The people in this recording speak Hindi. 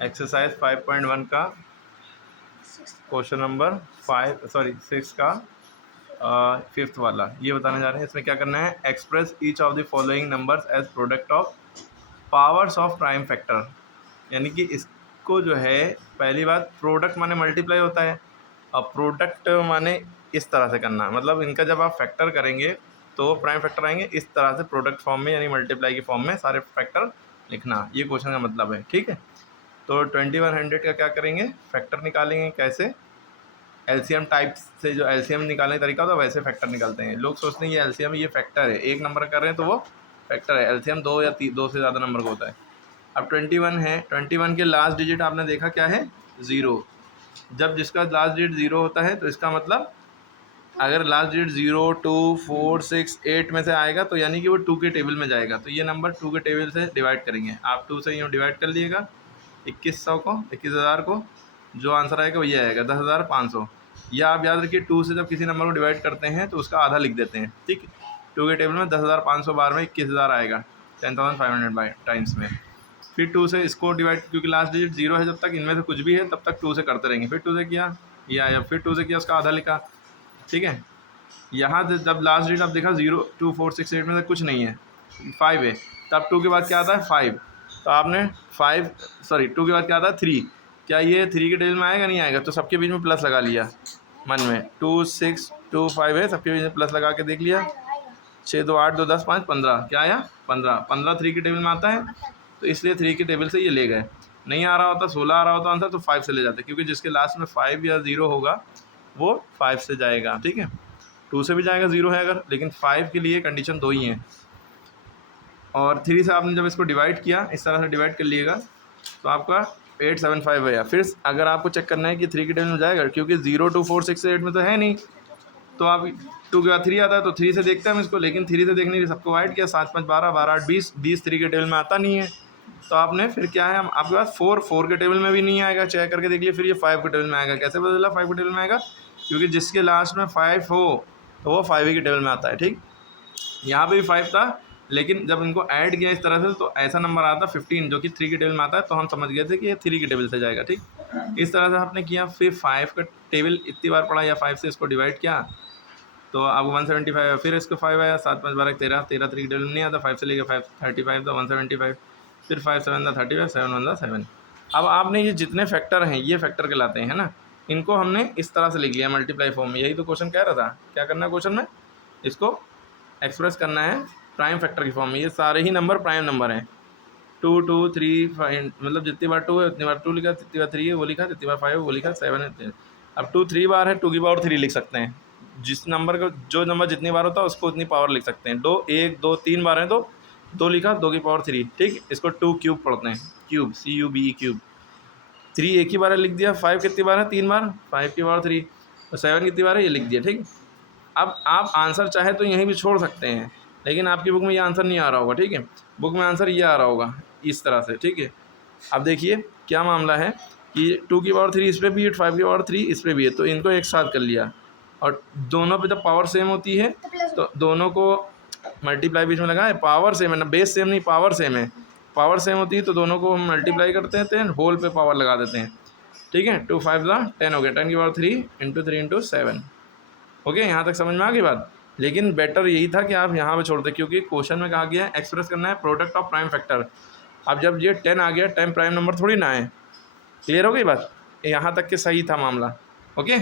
एक्सरसाइज 5.1 का क्वेश्चन नंबर 6 का फिफ्थ वाला ये बताने जा रहे हैं। इसमें क्या करना है, express each of the following numbers as product of powers of prime factor. यानी कि इसको जो है, पहली बात प्रोडक्ट माने मल्टीप्लाई होता है, और प्रोडक्ट माने इस तरह से करना, मतलब इनका जब आप फैक्टर करेंगे तो प्राइम फैक्टर आएंगे इस तरह से प्रोडक्ट फॉर्म में, यानी मल्टीप्लाई की फॉर्म में सारे फैक्टर लिखना, ये क्वेश्चन का मतलब है। ठीक है, तो 2100 का क्या करेंगे, फैक्टर निकालेंगे। कैसे, एलसीएम टाइप से, जो एलसीएम निकालने का तरीका होता है वैसे फैक्टर निकालते हैं। लोग सोचते हैं ये एलसीएम, ये फैक्टर है, एक नंबर कर रहे हैं तो वो फैक्टर है। एलसीएम दो या दो से ज़्यादा नंबर का होता है। अब 21 है, 21 के लास्ट डिजिट आपने देखा क्या है, 0। जब जिसका लास्ट डिजिट 0 होता है तो इसका मतलब अगर लास्ट डिजिट 0, 2, 4, 6, 8 में से आएगा तो यानी कि वो 2 के टेबल में जाएगा। तो ये नंबर 2 के टेबल से डिवाइड करेंगे। आप 2 से यूँ डिवाइड कर लीजिएगा 2100 को, 21,000 को, जो आंसर आएगा वही आएगा 10,500। या आप याद रखिए 2 से जब किसी नंबर को डिवाइड करते हैं तो उसका आधा लिख देते हैं। ठीक, 2 के टेबल में 10,500 बार में 21,000 आएगा 10,500 बाई टाइम्स में। फिर 2 से इसको डिवाइड, क्योंकि लास्ट डिजिट 0 है, जब तक इनमें से कुछ भी है तब तक 2 से करते रहेंगे। फिर 2 से किया ये आया, फिर 2 से किया उसका आधा लिखा। ठीक है, यहाँ से जब लास्ट डिजिट आप देखा 0, 2, 4, 6, 8 में से कुछ नहीं है, 5 है, तब 2 के बाद क्या आता है 5। तो आपने 2 के बाद क्या आता है 3। क्या ये 3 के टेबल में आएगा, नहीं आएगा, तो सबके बीच में प्लस लगा लिया मन में। 2, 6, 2, 5 है, सबके बीच में प्लस लगा के देख लिया। 6, 2, 8, 2, 10, 5, 15, क्या आया 15 3 के टेबल में आता है, तो इसलिए 3 के टेबल से ये ले गए। नहीं आ रहा होता, 16 आ रहा होता आंसर, तो 5 से ले जाते, क्योंकि जिसके लास्ट में 5 या 0 होगा वो 5 से जाएगा। ठीक है, 2 से भी जाएगा 0 है अगर, लेकिन 5 के लिए कंडीशन 2 ही हैं। और 3 से आपने जब इसको डिवाइड किया, इस तरह से डिवाइड कर लिएगा, तो आपका 875 है। फिर अगर आपको चेक करना है कि 3 के टेबल में जाएगा, क्योंकि 0, 2, 4, 6, 8 में तो है नहीं, तो आप 2 के बाद 3 आता है तो 3 से देखते हैं हम इसको, लेकिन 3 से देखने के लिए सबको वाइड किया, 7, 5, 12, 12, 8, 20, 20 3 के टेबल में आता नहीं है। तो आपने फिर क्या है, आपके पास 4 के टेबल में भी नहीं आएगा, चेक करके देख लिया। फिर ये 5 के टेबल में आएगा। कैसे बदला 5 के टेबल में आएगा, क्योंकि जिसके लास्ट में 5 हो तो वो 5 ही के टेबल में आता है। ठीक, यहाँ पे भी 5 था, लेकिन जब इनको ऐड किया इस तरह से तो ऐसा नंबर आता 15, जो कि 3 के टेबल में आता है, तो हम समझ गए थे कि ये 3 के टेबल से जाएगा। ठीक, इस तरह से आपने किया। फिर 5 का टेबल इतनी बार पढ़ा या 5 से इसको डिवाइड किया तो आपको 175 आया। फिर इसको 5 आया, 7, 5, 12, 13, 3 के टेबल में नहीं आता, 5 से लेकर 5 35 था 175। फिर 5, 7 था 35, 7, 1 था 7। अब आपने ये जितने फैक्टर हैं ये फैक्टर कहलाते हैं ना, इनको हमने इस तरह से लिख लिया मल्टीप्लाई फॉर्म में। यही तो क्वेश्चन कह रहा था, क्या करना है क्वेश्चन में, इसको एक्सप्रेस करना है प्राइम फैक्टर की फॉर्म में। ये सारे ही नंबर प्राइम नंबर हैं। 2, 2, 3, 5, मतलब जितनी बार 2 है उतनी बार 2 लिखा, जितनी बार 3 है वो लिखा, जितनी बार 5 है वो लिखा, 7 है। अब 2 3 बार है, 2 की पावर 3 लिख सकते हैं। जिस नंबर का जो नंबर जितनी बार होता है उसको उतनी पावर लिख सकते हैं। 1, 2, 3 बार है तो 2 लिखा, 2 की पावर 3। ठीक, इसको 2 क्यूब पढ़ते हैं, क्यूब, CUBE क्यूब। 3 एक ही बार है लिख दिया। 5 कितनी बार है, 3 बार, 5 की पावर 3। तो 7 कितनी बार है, ये लिख दिया। ठीक, अब आप आंसर चाहे तो यहीं भी छोड़ सकते हैं, लेकिन आपकी बुक में ये आंसर नहीं आ रहा होगा। ठीक है, बुक में आंसर ये आ रहा होगा इस तरह से। ठीक है, अब देखिए क्या मामला है कि 2 की पावर 3 इस पर भी है, 5 की पावर 3 इस पर भी है, तो इनको एक साथ कर लिया। और दोनों पे जब पावर सेम होती है तो दोनों को मल्टीप्लाई बीच में लगा है, पावर सेम है ना, बेस सेम नहीं, पावर सेम है। पावर सेम होती है तो दोनों को हम मल्टीप्लाई करते हैं, होल पे पावर लगा देते हैं। ठीक है, 2 5 10 हो गया, 10 की पावर 3 इंटू 3 इंटू 7। ओके, यहाँ तक समझ में आ गई बात। लेकिन बेटर यही था कि आप यहाँ पे छोड़ दें, क्योंकि क्वेश्चन में कहा गया है एक्सप्रेस करना है प्रोडक्ट ऑफ प्राइम फैक्टर। अब जब ये 10 आ गया, 10 प्राइम नंबर थोड़ी ना है। क्लियर हो गई बात, यहाँ तक के सही था मामला। ओके।